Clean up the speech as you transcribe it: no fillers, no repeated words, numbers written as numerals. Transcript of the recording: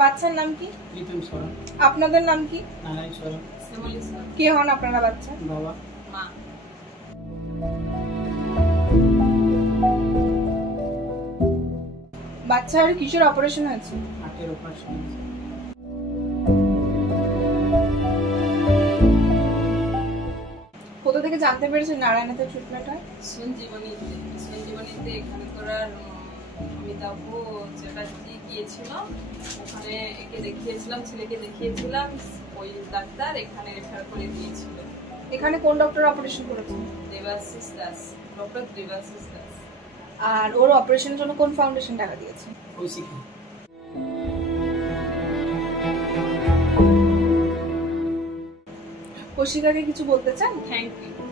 বাচ্চার নাম কি? প্রীতম সরেন। আপনাদের নাম কি? নারায়ণ সরেন। কে হন আপনারা বাচ্চা? বাবা, মা। বাচ্চার কিসের অপারেশন হয়েছে? হার্টের অপারেশন। কোথা থেকে জানতে পেরেছেন নারায়ণাতে ট্রিটমেন্ট হয়? সঞ্জীবনীতে এখানে করার অমিতাভ চ্যাটার্জি গিয়েছিল, ওখানে একে দেখিয়েছিলাম, ছেলেকে দেখিয়েছিলাম, ওই ডাক্তার এখানে রেফার করে দিয়েছিল। এখানে কোন ডক্টর অপারেশন করেছেন? দেবাশিস দাস, ডক্টর দেবাশিস দাস। আর ওর অপারেশনের জন্য কোন ফাউন্ডেশন টাকা দিয়েছে? কৌশিকা। কৌশিকাকে কিছু বলতে চান? Thank you.